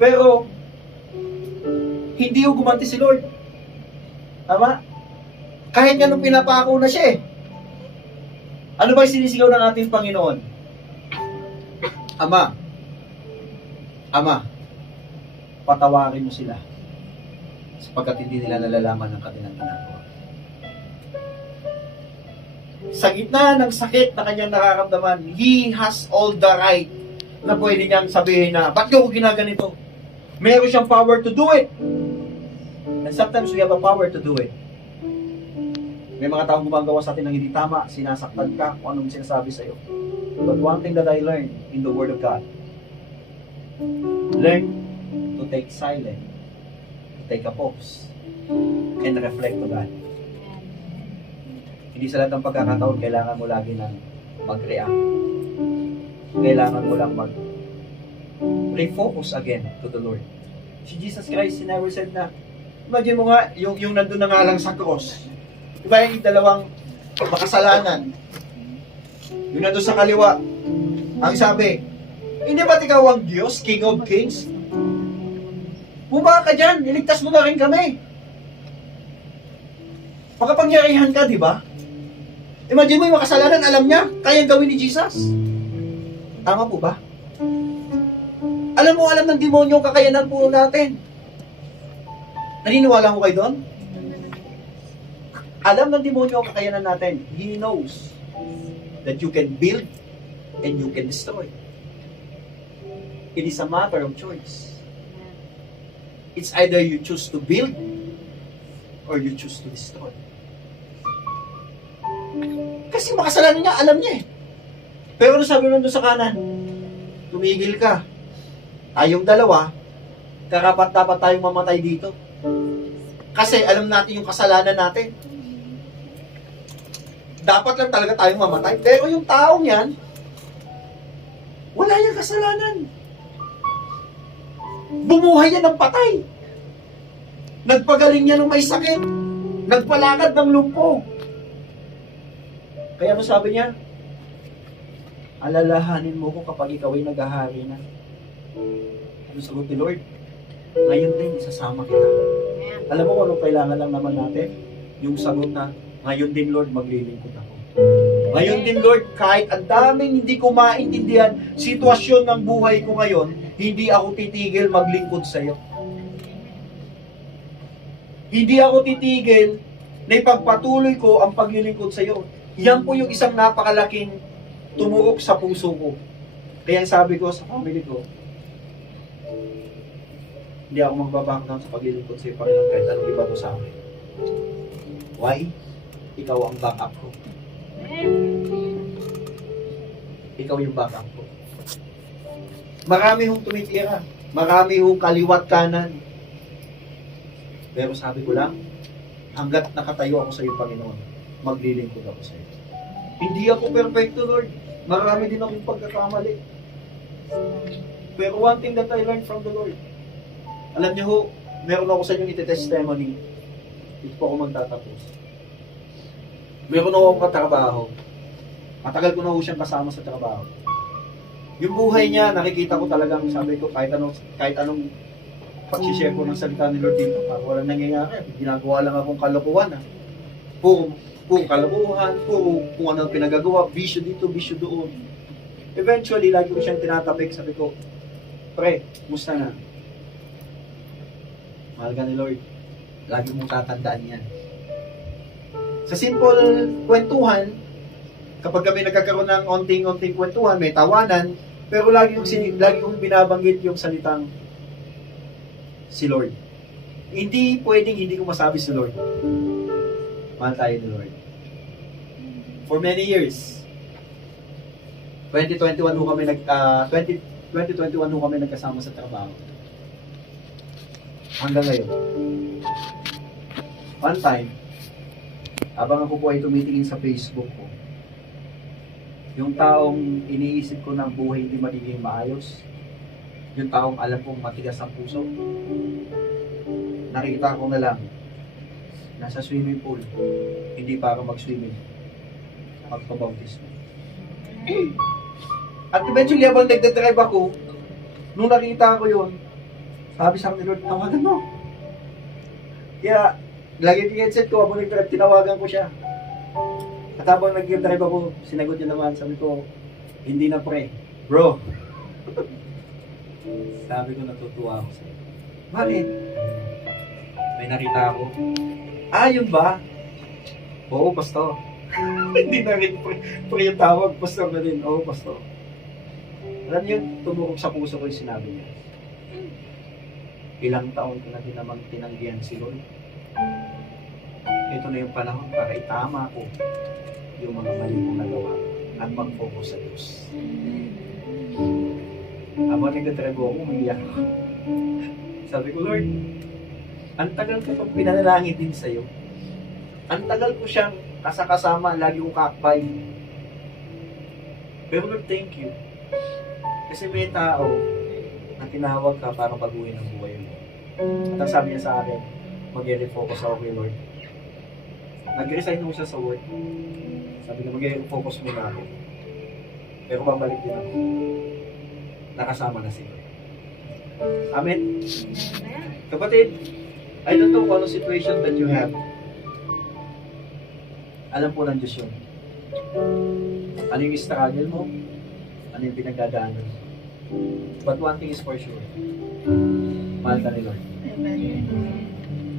Pero, hindi yung gumanti si Lord. Tama? Kahit nga nung pinapako na siya eh. Ano ba yung sinisigaw ng ating Panginoon? Ama, Ama, patawarin mo sila sapagkat hindi nila nalalaman ng kanilang ginagawa. Sa gitna ng sakit na kanyang nararamdaman, he has all the right na pwede niyang sabihin na, ba't ko ginaganito? Meron siyang power to do it. And sometimes we have a power to do it. May mga taong gumagawa sa atin ng hindi tama, sinasaktan ka kung anong sinasabi sa iyo. But one thing that I learned in the Word of God, learn to take silent, to take a pause, and reflect to God. Hindi sa lahat ng pagkakataon, kailangan mo lagi nang mag-react. Kailangan mo lang refocus again to the Lord. Si Jesus Christ, He never said na, imagine mo nga, yung nandun na nga lang sa cross. Diba yung dalawang makasalanan? Yung nandun sa kaliwa, ang sabi, hindi ba't ikaw ang Diyos, King of Kings? Bumaba ka dyan, iligtas mo na rin kami. Makapangyarihan ka, di ba? Imagine mo yung makasalanan, alam niya, kayang gawin ni Jesus. Tama po ba? Alam mo, alam ng demonyo ang kakayanan po natin. Naniniwala ko kayo doon? Alam ng demonyo ang kakayanan natin. He knows that you can build and you can destroy. It is a matter of choice. It's either you choose to build or you choose to destroy. Kasi makasalanan niya, alam niya eh. Pero ano sabi mo doon sa kanan? Tumigil ka. Tayong dalawa, karapat-dapat tayong mamatay dito. Kasi alam natin yung kasalanan natin. Dapat lang talaga tayong mamatay. Pero yung taong yan, wala yung kasalanan. Bumuhay yan ng patay. Nagpagaling niya ng may sakit. Nagpalakad ng lumpo. Kaya ano sabi niya? Alalahanin mo ko kapag ikaw ay naghahari na. Ano sagot ni Lord? Ngayon din, isasama kita. Alam mo kung anong kailangan lang naman natin? Yung sagot na, ngayon din Lord, maglilingkod ako. Ngayon din Lord, kahit ang daming hindi ko maintindihan, sitwasyon ng buhay ko ngayon, hindi ako titigil maglingkod sa iyo. Hindi ako titigil na ipagpatuloy ko ang paglilingkod sa iyo. Yan po yung isang napakalaking tumurok sa puso ko. Kaya sabi ko sa family ko, hindi ako magbaback down sa paglilingkod sa iyo, Panginoon, kahit anong iba to sa akin. Why? Ikaw ang backup ko. Ikaw yung backup ko. Marami hong tumitira. Marami hong kaliwat kanan. Pero sabi ko lang, hanggat nakatayo ako sa iyo, Panginoon, maglilingkod ako sa iyo. Hindi ako perfecto, Lord. Marami din akong pagkakamali. Pero one thing that I learned from the Lord, alam niyo ho, meron ako sa inyong iti-testimony. Dito po ako magtatapos. Meron ako akong katrabaho. Matagal ko na ho siyang kasama sa trabaho. Yung buhay niya, nakikita ko talagang, sabi ko, kahit anong pag-share ko ng salita ni Lord dito, walang nangyayari. Ginagawa lang akong kalokohan. Kung kalokohan, kung ano pinagagawa, bisyo dito, bisyo doon. Eventually, lagi ko siyang tinatapik. Sabi ko, pre, musta na? Mahal ka ni Lord. Lagi mong tatandaan yan. Sa simple kwentuhan, kapag kami nagkakaroon ng onting-onting kwentuhan, may tawanan, pero lagi kong binabanggit yung salitang si Lord. Hindi pwedeng hindi ko masabi si Lord. Mahal tayo ni Lord. For many years, 2021 kami nagkasama sa trabaho. Hanggang ngayon. One time, habang ako po ay tumitingin sa Facebook ko, yung taong iniisip ko na buhay hindi magiging maayos, yung taong alam kong matigas ang puso, nakita ko na lang, nasa swimming pool, hindi para mag-swimming, magpabautismo. At eventually, habang nagdadrive ako, nung nakita ko yun, Sabi sa akin ni Lord, tawagan mo. Kaya, lagi yung headset ko, habang nag-drive, tinawagan ko siya. At habang nag-drive ako, sinagot niya naman, sabi ko, hindi na pre, bro. Sabi ko, natutuwa ako sa'yo. Bakit? May nakita ako. Ah, yun ba? Oo, pastor. Hindi na rin pre yung tawag, pastor na din. Oo, pastor. Alam niyo, tumukok sa puso ko yung sinabi niya. Ilang taon ko na din namang tinanggihan si Lord. Ito na yung panahon para itama ko yung mga mali kong nagawa at mag-focus sa Diyos. Habang nagdadrago ako, umiyak ako. Sabi ko, Lord, ang tagal ko pag pinanalangin din sa'yo. Ang tagal ko siyang kasakasama, lagi kong kakbay. Pero Lord, thank you. Kasi may tao na tinawag ka para baguhin ang buhay mo. At ang sabi niya sa akin, mag-refocus ako kay Lord. Nag-resign mo siya sa work. Sabi niya, mag-refocus mo na ako. Pero babalik din ako. Nakasama na si Lord. Amen? Kapatid, I don't know kung anong situation that you have. Alam po ng Diyos yun. Ano yung struggle mo? Ano yung pinagdadaanan mo? But one thing is for sure. Mahal ka ni Lord. Amen.